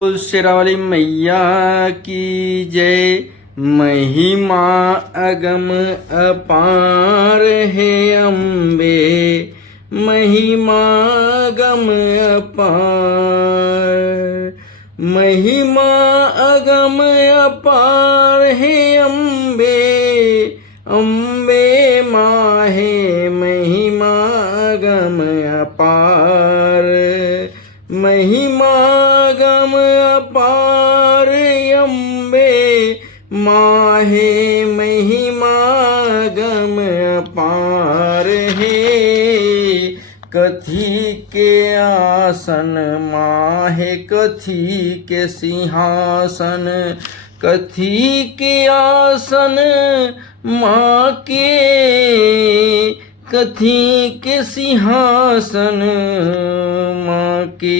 शेरावाली मैया की जय। महिमा अगम अपार है अम्बे, महिमा अगम अपार। महिमा अगम अपार है अम्बे, अम्बे माँ है महिमा अगम अपार। महिमा अगम अपार अम्बे माँ है महिमा अगम अपार है। कथी के आसन माँ है कथी के सिंहासन, कथी के आसन माँ के, कथी के सिंहासन माँ के।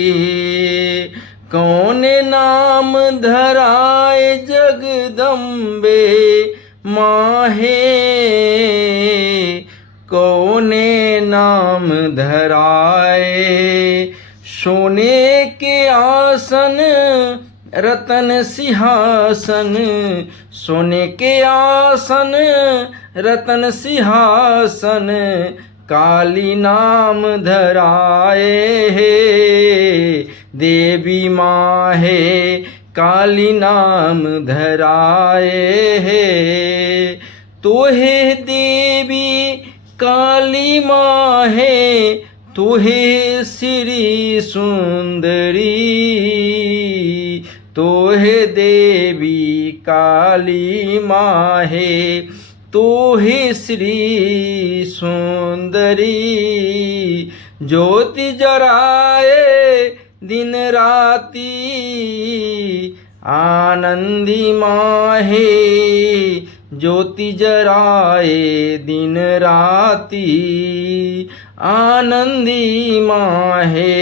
कौन नाम धराए जगदम्बे माँ है, कौन नाम धराए। सोने के आसन रतन सिंहासन, सोने के आसन रतन सिंहासन, काली नाम धराए है। देवी माँ है काली नाम धराए है। तोहे देवी काली माँ है, तोहे श्री सुंदरी, तोहे देवी काली माँ है, तोहे श्री सुंदरी। ज्योति जराए दिन राती आनंदी माँ है, ज्योति जराए दिन राती आनंदी माँ है,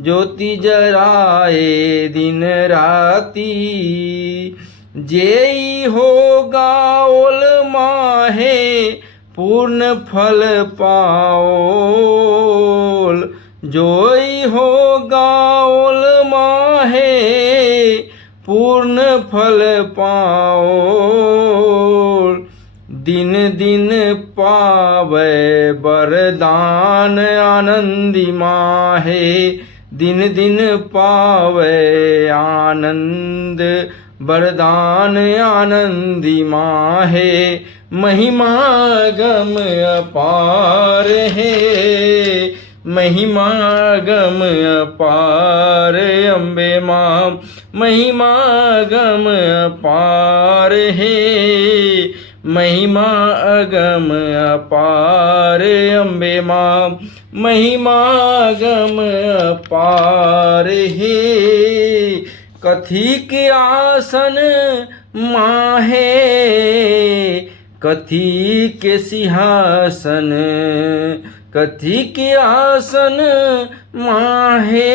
ज्योति जराए दिन राती। जेई होगा ओल माँ है पूर्ण फल पाओल, जोई होगा ओल माँ है पूर्ण फल पाओल। दिन दिन पावे वरदान आनंदी माँ है, दिन दिन पावे आनंद वरदान आनंदी माँ है। महिमा गम अपार है, महिमा गम अपार अम्बे माँ, महिमा गम अपार है। महिमा अगम अपार अम्बे माँ, महिमा अगम अपार है। कथी के आसन माँ है, कथी के सिंहासन, कथी के आसन माँ है,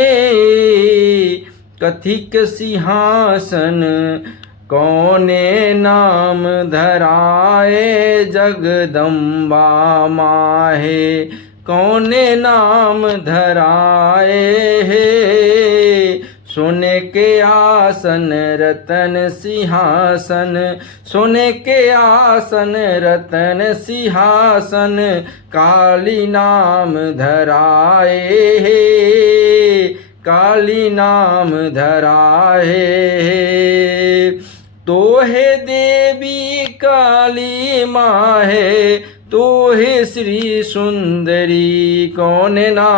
कथी के सिंहासन। कौने नाम धराए जगदम्बा माँ है, कौने नाम धराए है। सोने के आसन रतन सिंहासन, सोने के आसन रतन सिंहासन, काली नाम धराए है, काली नाम धराए है। तोहे देवी काली माँ है, तोहे श्री सुंदरी, कौन नाम